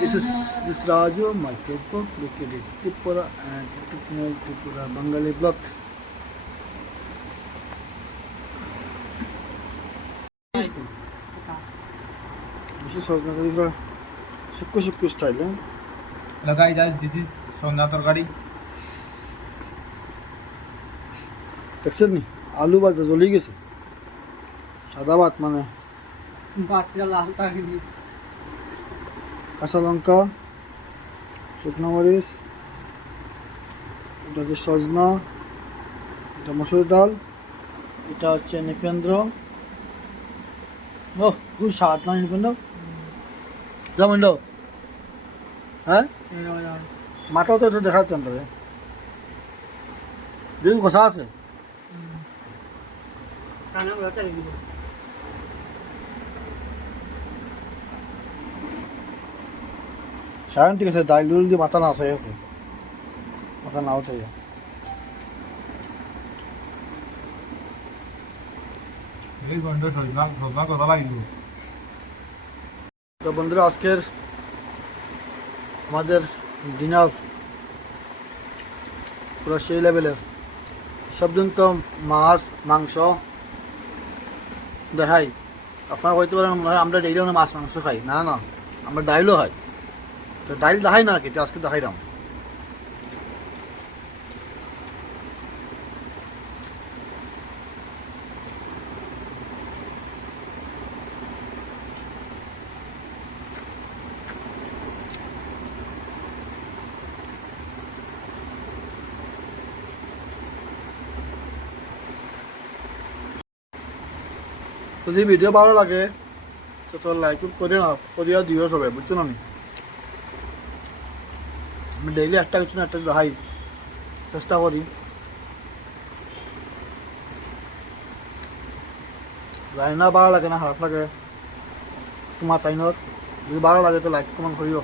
This Raju, my Facebook, located Tripura and YouTube channel Tripura Bengali blog. This is Sajna Shukku style. Hello guys, this is Sajna Torkari. দেখছেন নি আলু ভাজা জ্বলি গেছে সাদা ভাত মানে ভাতটা লাল তরকারি কাঁচা লঙ্কা শুকনো মরিচ এটা হচ্ছে সজনা এটা মসুর ডাল এটা হচ্ছে নিপেন্দ্র ও খুব স্বাদ না নিপেন্দ্র যেমন হ্যাঁ মাথাও তো এটা দেখাচ্ছেন তবে দেখুন কষা আছে সায়ন ঠিক আছে ডাইল ডুল দিয়ে মাথা নাচাই আছে মাথা না উঠে এই গন্ধ সজনা কথা লাগলো। তো বন্ধুরা আজকের আমাদের ডিনার পুরো সেই লেভেলের সব দিন তো মাছ মাংস দেখাই আপনারা হয়তো পারেন মনে হয় আমরা ডেইলি মাছ মাংস খাই না না আমরা ডাইলও হয় তো ডাইল দেখাই না আর কি আজকে দেখাইলাম যদি ভিডিও ভালো লাগে তো তোর লাইক করে না করিয়া দিও সবাই বুঝছো না আমি ডেইলি একটা কিছু না একটা দেখাই চেষ্টা করি জানি না ভালো লাগে না খারাপ লাগে তোমার তাইনর যদি ভালো লাগে তো লাইক কমেন্ট করিও।